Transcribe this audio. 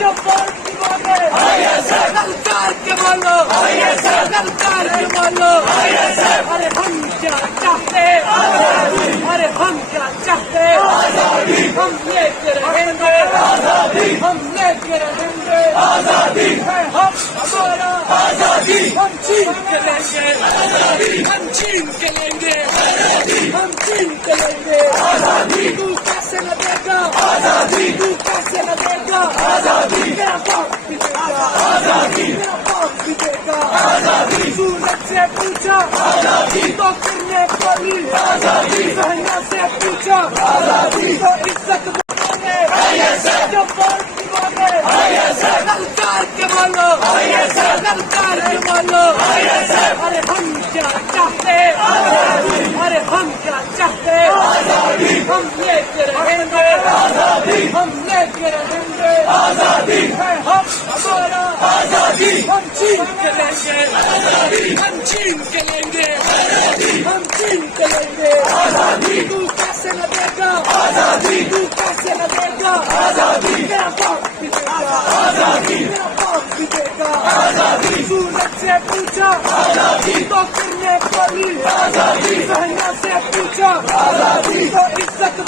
جو ووٹ کی مانگے للکار کے بولو، للکار کے بولو، ارے ہم کیا چاہتے، ارے ہم کیا چاہتے، ہم لے کے رہیں گے، ہم لے کے رہیں گے، ہے ہم ہمارا، ہم چھین کے لیں گے، ہم چھین کے لیں گے، ہم چھین کے لیں گے، تو کیسے نہ دے گا، تو کیسے نہ دے گا، میرا باپ بھی دے گا، میرا باپ بھی دے گا، سورج سے پوچھا تو کرنے پڑی، سہنا سے پوچھا تو عزت مانگے، جو ووٹ کی مانگے للکار کے بولو، للکار کے بولو، ارے ہم کیا چاہتے، ارے ہم کیا چاہتے، ہم لے کے رہیں گے، ہم لے کے رہیں گے، ہے ہم ہمارا، ہم چھین کے لیں گے، ہم چھین کے لیں گے، ہم چھین کے لیں گے، تو کیسے نہ دے گا، تو کیسے نہ دے گا، میرا باپ بھی دے گا، میرا باپ بھی دے گا، سورج سے پوچھا تو کرنے پڑی، سہنا سے پوچھا تو عزت